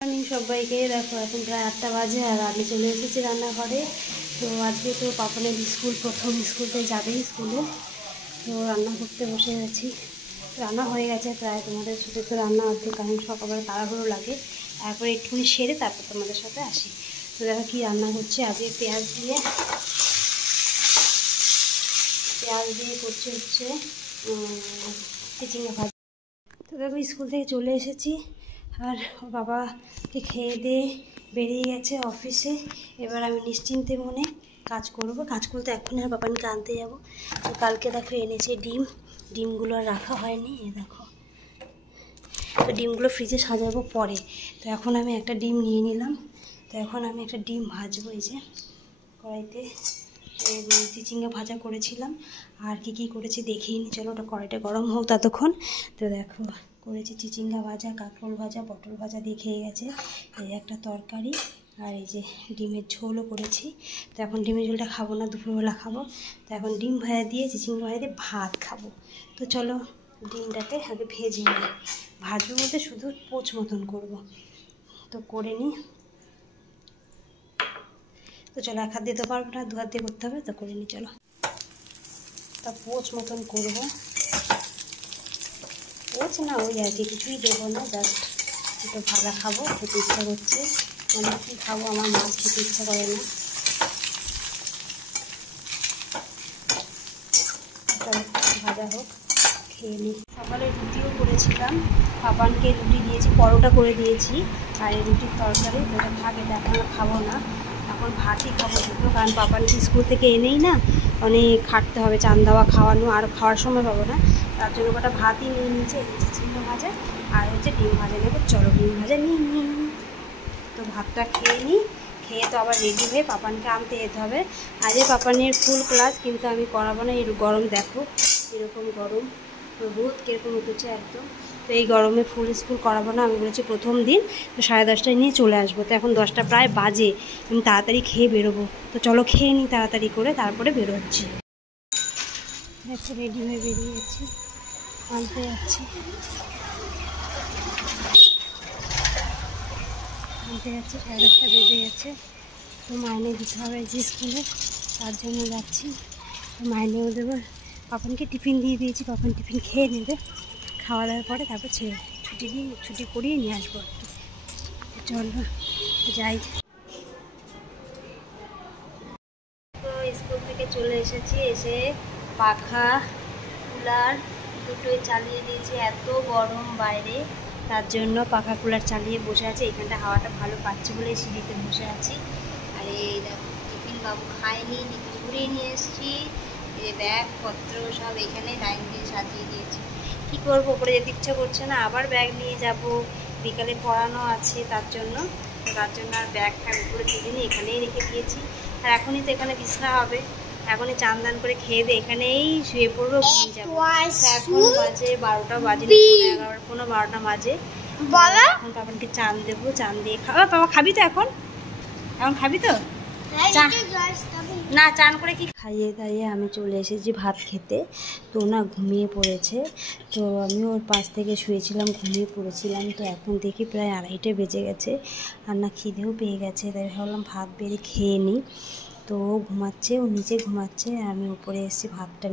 Morning সবাইকে। দেখো এখন প্রায় 8টা বাজে আর আমি চলে এসেছি রান্নাঘরে। তো আজকে তো পাপনের স্কুল, প্রথম স্কুলে যাবে স্কুলে, তো রান্না করতে বসে গেছি। রান্না হয়ে গেছে প্রায়, তোমাদের সাথে তো রান্না অর্ধেক, কারণ সকালবেলা তাড়াহুড়ো লাগে, তারপরে একটুখানি সেরে তারপর তোমাদের সাথে আসি। তো দেখো কী রান্না করছি আজকে। পেঁয়াজ দিয়ে করছি হচ্ছে চিচিঙ্গা ভাজা। তো দেখো স্কুল থেকে চলে এসেছি আর বাবাকে খেয়ে দিয়ে বেরিয়ে গেছে অফিসে। এবার আমি নিশ্চিন্তে মনে কাজ করব। কাজ করতে এখনই আর বাবাকে আনতে যাব। তো কালকে দেখো এনেছে ডিমগুলো আর রাখা হয়নি, এ দেখো। তো ডিমগুলো ফ্রিজে সাজাবো পরে। তো এখন আমি একটা ডিম নিয়ে নিলাম। তো এখন আমি একটা ডিম ভাজবো। এই যে কড়াইতে চিচিঙ্গা ভাজা করেছিলাম, আর কি করেছি দেখিয়ে নি, চলো ওটা কড়াইটা গরম হোক ততক্ষণ। তো দেখো করেছি চিচিঙ্গা ভাজা, কাঁকরোল ভাজা, পটল ভাজা দিয়ে খেয়ে গেছে। এই একটা তরকারি, আর এই যে ডিমের ঝোলও করেছি। তো এখন ডিমের ঝোলটা খাবো না, দুপুরবেলা খাবো। তো এখন ডিম ভাজা দিয়ে চিচিঙ্গা ভাজা দিয়ে ভাত খাবো। তো চলো ডিমটাকে আগে ভেজে নিই। ভাজবো বলতে শুধু পোচ মতন করবো, তো করে নিই। তো চলো, এক হাত দিয়ে তো পারবো না, 2 হাত দিয়ে করতে হবে, তো করে নিই চলো। তা পোচ মতন করবো, পোচ না ওই আর কি, কিছুই দেবো না, জাস্ট একটু ভাজা খাবো, খেতে ইচ্ছা করছে। মানে কী খাবো, আমার মাছ খেতে ইচ্ছা করে না। চলো ভাজা হোক, খেয়ে নিই। সকালে রুটিও করেছিলাম, পাপানকে রুটি দিয়েছি, পরোটা করে দিয়েছি, আর এই রুটির তরকারি যেটা থাকে এটা এখন খাবো না, এখন ভাতই খাবো দুটো। কারণ পাপানকে স্কুল থেকে এনেই না অনেক খাটতে হবে, চান দেওয়া, খাওয়ানো, আর খাওয়ার সময় পাবো না, তার জন্য কটা ভাতই নিয়ে নিয়েছে। চিচিঙ্গা ভাজা আর হচ্ছে ডিম ভাজা নেবো। চলো ডিম ভাজা নিয়ে নিই। তো ভাতটা খেয়ে নিই, খেয়ে তো আবার রেডি হয়ে পাপানকে আনতে যেতে হবে। আজকে পাপানের ফুল ক্লাস, কিন্তু আমি করাবো না। এই গরম দেখো, এরকম গরম, রোদ কীরকম উঠেছে একদম। তো এই গরমে ফুল স্কুল করাবো না, আমি বলেছি প্রথম দিন তো 10:30টায় নিয়ে চলে আসবো। তো এখন 10টা প্রায় বাজে, আমি তাড়াতাড়ি খেয়ে বেরোবো। তো চলো খেয়ে নিই তাড়াতাড়ি করে, তারপরে বেরোচ্ছি। যাচ্ছি, রেডি হয়ে বেরিয়ে যাচ্ছি, আনতে যাচ্ছি। আনতে যাচ্ছি, 10:30টা বেজে গেছে। তো মাইনে দিতে হবে যে স্কুলে, তার জন্য যাচ্ছি। তো মাইনেও দেবো। পাপানকে টিফিন দিয়ে দিয়েছি, পাপান টিফিন খেয়ে নেবে, খাওয়া দাওয়ার পরে তারপর ছুটি করিয়ে নিয়ে আসবো। চলো যাই। তো স্কুল থেকে চলে এসেছি, এসে পাখা কুলার দুটোই চালিয়ে দিয়েছি। এত গরম বাইরে, তার জন্য পাখা কুলার চালিয়ে বসে আছি। এখানটা হাওয়াটা ভালো পাচ্ছে বলে সিঁড়িতে বসে আছি। আর এই দেখো টিফিন বাবু খায়নি, টিফিন ঘুরিয়ে নিয়ে এসেছি। এই ব্যাগপত্র সব এখানে লাইন দিয়ে সাজিয়ে দিয়েছি। কী করবো, ওপরে যেতে ইচ্ছা করছে না, আবার ব্যাগ নিয়ে যাব, বিকালে পড়ানো আছে, তার জন্য আর ব্যাগ উপরে তুলিনি, এখানেই রেখে দিয়েছি। আর এখনই তো এখানে বিছনা হবে, এখনই চান দান করে খেয়ে দিয়ে এখানেই শুয়ে পড়বো, ঘুমিয়ে যাবো। এখন বাজে 12টা বাজে, 11, 12টা বাজে। এখন পাপানকে চান দেবো, চান দিয়ে খাওয়া। বাবা খাবি তো এখন খাবি তো? না, চান করে কি খাইয়ে দাইয়ে আমি চলে এসেছি ভাত খেতে। তো না ঘুমিয়ে পড়েছে, তো আমি ওর পাশ থেকে শুয়েছিলাম, ঘুমিয়ে পড়েছিলাম। তো এখন দেখি প্রায় 2:30 বেজে গেছে, আর না খিদেও পেয়ে গেছে, তাই ভাবলাম ভাত বেড়ে খেয়ে নিই। তো ও ঘুমাচ্ছে, ও নিচে ঘুমাচ্ছে, আর আমি উপরে এসেছি ভাতটা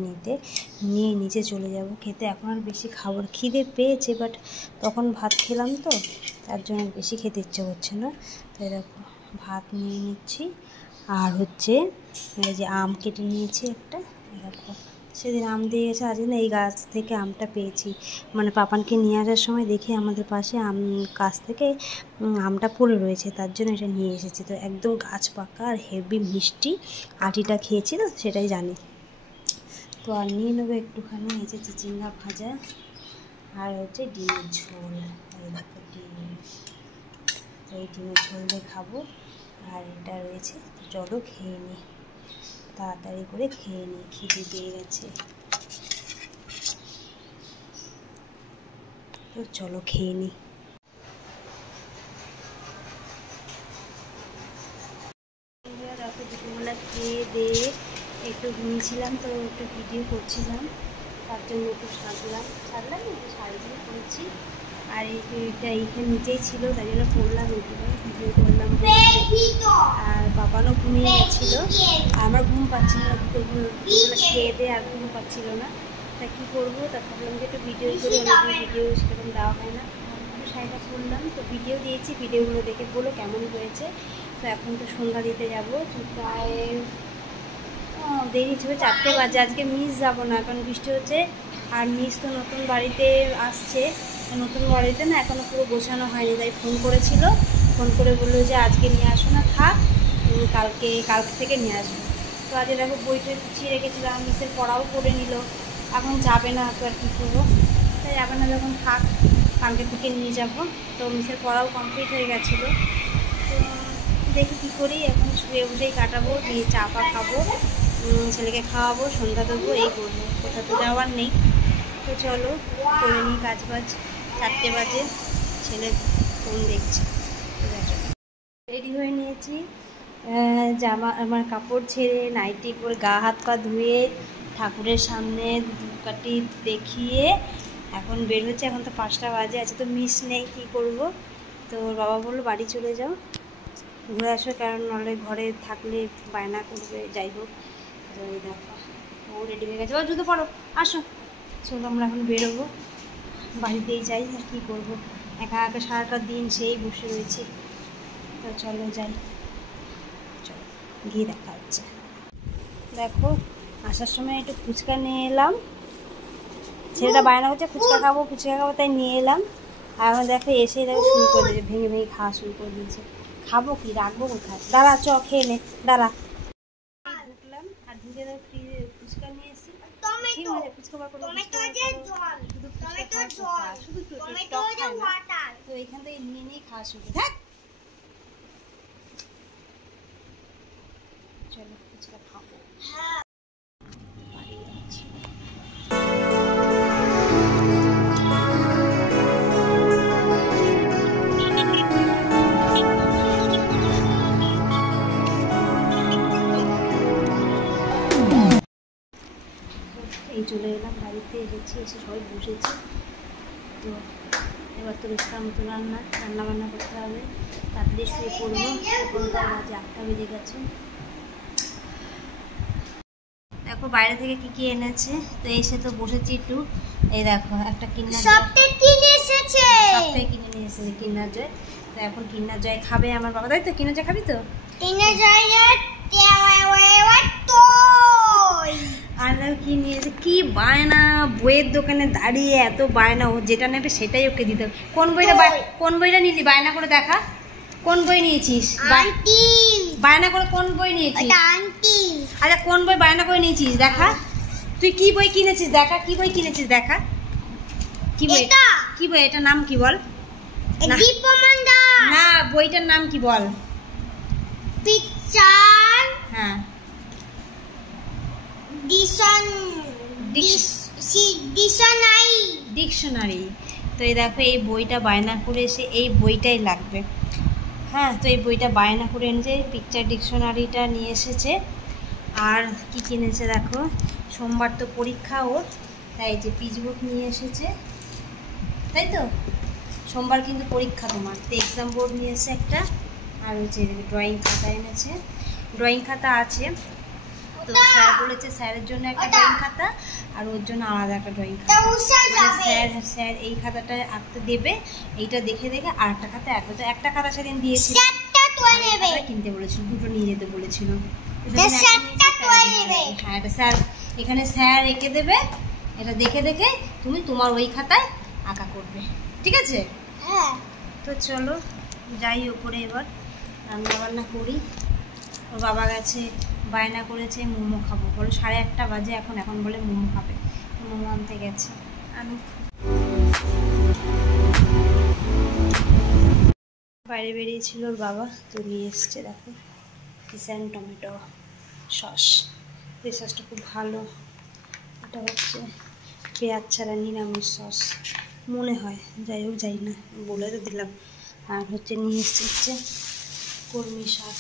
নিয়ে নিচে চলে যাব খেতে। এখন আর বেশি খাবার খিদে পেয়েছে, বাট তখন ভাত খেলাম তো, তার জন্য বেশি খেতে ইচ্ছে করছে না। তো এরকম ভাত নিয়ে নিচ্ছি। আর হচ্ছে এই যে আম কেটে নিয়েছি একটা, দেখো সেদিন আম দিয়ে গেছে, আজকে না এই গাছ থেকে আমটা পেয়েছি। মানে পাপানকে নিয়ে আসার সময় দেখি আমাদের পাশে আম গাছ থেকে আমটা পড়ে রয়েছে, তার জন্য এটা নিয়ে এসেছি। তো একদম গাছ পাকা আর হেভি মিষ্টি, আটিটা খেয়েছি তো সেটাই জানি। তো আর নিয়ে নেবো একটুখানি এই যে চিচিঙ্গা ভাজা, আর হচ্ছে ডিমের ঝোল। এই দেখো ডিম, তো এই ডিমের ঝোল দিয়ে খাবো। আর এটা রয়েছে, চলো খেয়ে নিই, তাড়াতাড়ি করে খেয়ে নিই, খিদে পেয়ে গেছে। তো চলো খেয়ে নিই। রাতে দুপুরবেলা খেয়ে দিয়ে একটু ঘুমিয়েছিলাম, তো একটু ভিডিও করছিলাম, তার জন্য একটু সারলাম একটু শাড়িগুলো পরেছি। আর এইটা এইখানে নিচেই ছিল, তাই জন্য পড়লাম, ভিডিও করলাম। আর বাবারও ঘুমিয়ে গেছিলো, আমার ঘুম পাচ্ছিল না, খেয়ে দিয়ে আর ঘুম পাচ্ছিল না। তা কী করবো, তা ভাবলাম যে একটু ভিডিও করে, অনেকদিন ভিডিও সেরকম দেওয়া হয় না, একটু শাড়িটা করলাম। তো ভিডিও দিয়েছি, ভিডিওগুলো দেখে বলো কেমন হয়েছে। তো এখন তো সন্ধ্যা দিতে যাবো, প্রায় দেরি ছিল, 4টে বাজে। আজকে মিস যাবো না, কারণ বৃষ্টি হচ্ছে। আর মিস তো নতুন বাড়িতে আসছে, নতুন বাড়িতে না এখনও পুরো গোছানো হয়নি, তাই ফোন করেছিল। ফোন করে বললো যে আজকে নিয়ে আসো না, থাক, কালকে থেকে নিয়ে আসবো। তো আজকে দেখো বইটা গুছিয়ে রেখেছিলাম, মিসের পড়াও করে নিল, এখন যাবে না, তো আর কী করবো, তাই যাবে না যখন, থাক, কালকে থেকে নিয়ে যাব। তো মিসের পড়াও কমপ্লিট হয়ে গেছিলো। তো দেখি কী করি, এখন শুয়ে বসেই কাটাবো, দিয়ে চা পা খাবো, ছেলেকে খাওয়াবো, সন্ধ্যা দেবো, এই করবো, কোথাও তো যাওয়ার নেই। তো চলো করে নিই কাজ বাজ। 4টে বাজে, ছেলে ফোন দেখছে। রেডি হয়ে নিয়েছি, জামা আমার কাপড় ছেড়ে নাইটি পরে গা হাত পা ধুয়ে ঠাকুরের সামনে ধূপকাঠি দেখিয়ে এখন বের হচ্ছে। এখন তো 5টা বাজে, আছে তো মিস নেই, কী করব। তো বাবা বললো বাড়ি চলে যাও, ঘুরে আসো, কারণ নাহলে ঘরে থাকলে বায়না করবে, যাই হোক। তো দেখো ও রেডি হয়ে গেছে, ও জুতো পড়ো, আসো, চলো আমরা এখন বেরোবো, বাড়িতেই যাই, আর কী করবো, একা একা সারাটা দিন সেই বসে রয়েছি। তো চলো যাই, চলো গিয়ে দেখা হচ্ছে। দেখো আসার সময় একটু ফুচকা নিয়ে এলাম, ছেলেটা বায়না করছে ফুচকা খাবো ফুচকা খাবো, তাই নিয়ে এলাম। আর এখন দেখো এসে দেখো শুরু করে দিয়েছে, ভেঙে ভেঙে খাওয়া শুরু করে দিয়েছে। খাবো কি, রাখবো কোথায়, দাঁড়া চ খেয়ে নে, দাঁড়া। ঢুকলাম আর ঢুকে দেখো ফুচকা নিয়ে এসেছি, ঠিক আছে, ফুচকা বার করে শুধু টক খায় না, তো এখান থেকে নিয়ে নিয়ে খাওয়া শুরু। দেখ চলো ফুচকা খাবো। এই চলে এলাম বাড়িতে, এসেছি, এসে সবাই বসেছি। তো এবার তো রোজকার মতো রান্না বান্না করতে হবে, তাড়াতাড়ি শুয়ে পড়বো। এখনকার বাজে 8টা বেজে গেছে। দেখো বাইরে থেকে কি কি এনেছে, তো এসে তো বসেছি একটু। এই দেখো একটা কিন্নার জয়, সবটাই কিনে নিয়ে এসেছে কিন্নার জয়। তো এখন কিন্নার জয় খাবে আমার বাবা, তাই তো? কিন্নার জয় খাবি তো? আর কি নিয়েছে, কি বায়না, বইয়ের দোকানে দাঁড়িয়ে এত বায়না, ও যেটা নেবে সেটাই ওকে দিতে হবে। কোন বইটা নিলি বায়না করে দেখা, কোন বই নিয়েছিস বায়না করে, কোন বই নিয়েছিস? আচ্ছা কোন বই বায়না করে নিয়েছিস দেখা, তুই কি বই কিনেছিস দেখা, কি বই কিনেছিস দেখা, কি বই, কি বই, এটার নাম কি বল না, বইটার নাম কি বল? হ্যাঁ ডিকশনারি। তো এই দেখো এই বইটা বায়না করে এসে এই বইটাই লাগবে। হ্যাঁ, তো এই বইটা বায়না করে এনেছে, পিকচার ডিকশনারিটা নিয়ে এসেছে। আর কি কিনেছে দেখো, সোমবার তো পরীক্ষা ওর, তাই যে পিচবুক নিয়ে এসেছে, তাই তো? সোমবার কিন্তু পরীক্ষা তোমার, তো এক্সাম বোর্ড নিয়ে এসে একটা, আর হচ্ছে ড্রয়িং খাতা এনেছে। ড্রয়িং খাতা আছে, তো স্যার বলেছে স্যারের জন্য একটা ড্রয়িং খাতা আর ওর জন্য আলাদা একটা ড্রয়িং খাতা। স্যার এই খাতাটা আঁকতে দেবে, এইটা দেখে দেখে আর একটা খাতা আঁকবে। তো একটা খাতা সেদিন দিয়েছিল, কিনতে বলেছিল, দুটো নিয়ে যেতে বলেছিল। হ্যাঁ এটা স্যার, এখানে স্যার এঁকে দেবে, এটা দেখে দেখে তুমি তোমার ওই খাতায় আঁকা করবে, ঠিক আছে? হ্যাঁ। তো চলো যাই ওপরে, এবার রান্না বান্না করি। ওর বাবা গেছে, বায়না করেছে মোমো খাবো, বলো 8:30 বাজে এখন বলে মোমো খাবে, মোমো আনতে গেছে। আমি বাইরে বেরিয়েছিল ওর বাবা, তো নিয়ে এসছে দেখো কিষান টমেটো সস। এই সসটা খুব ভালো, এটা হচ্ছে পেঁয়াজ ছাড়া নিরামিষ সস মনে হয়, যাই হোক যাই না, বলে তো দিলাম। আর হচ্ছে নিয়ে এসছে হচ্ছে কলমি শাক,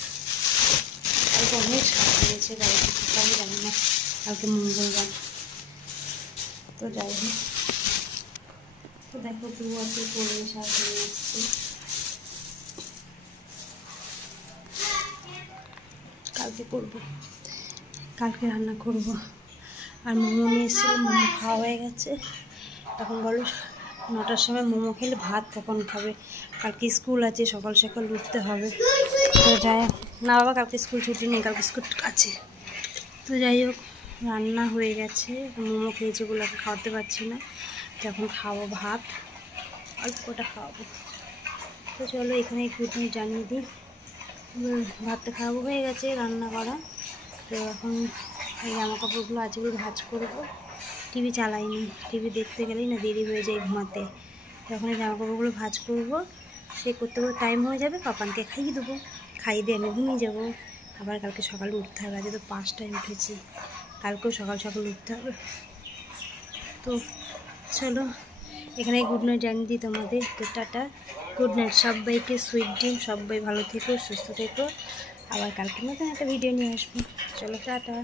কালকে অনেক শাক নিয়েছে বাড়িতে, আমি জানি না, কালকে মঙ্গলবার। তো যাই হোক তো দেখো দুয়াতে করে সাজিয়ে এসছে। কালকে করবো, কালকে রান্না করব। আর মোমো নিয়ে এসেছিল, মোমো খাওয়া হয়ে গেছে। এখন বলো 9টার সময় মোমো খেলে ভাত কখন খাবে? কালকে স্কুল আছে, সকাল সকাল উঠতে হবে। তো যাই হোক, না বাবা কালকে স্কুল ছুটি নেই, কালকে স্কুল আছে। তো যাই হোক, রান্না হয়ে গেছে। মোমো খেয়েছে বলে এখন খাওয়াতে পারছি না, যখন খাবো ভাত অল্প কটা খাওয়াবো। তো চলো এখানে গুড নাইট জানিয়ে দিই। ভাতটা খাওয়াবো, হয়ে গেছে রান্না করা। তো এখন এই জামা কাপড়গুলো আজগুলো ভাঁজ করবো। টিভি চালাইনি, টিভি দেখতে গেলেই না দেরি হয়ে যায় ঘুমাতে। তখন এই জামা কাপড়গুলো ভাঁজ করবো, সে করতে করতে টাইম হয়ে যাবে। পাপানকে খাইয়ে দেবো, খাইয়ে দিয়ে আমি ঘুমিয়ে যাবো। আবার কালকে সকালে উঠতে হবে, আজকে তো 5টায় উঠেছি, কালকেও সকাল সকাল উঠতে হবে। তো চলো এখানে গুড নাইট জানিয়ে দিই তোমাদের। তো টাটা, গুড নাইট সবাইকে, সুইট ড্রিম, সবাই ভালো থেকো, সুস্থ থেকো। আবার কালকে নতুন একটা ভিডিও নিয়ে আসবো। চলো টাটা।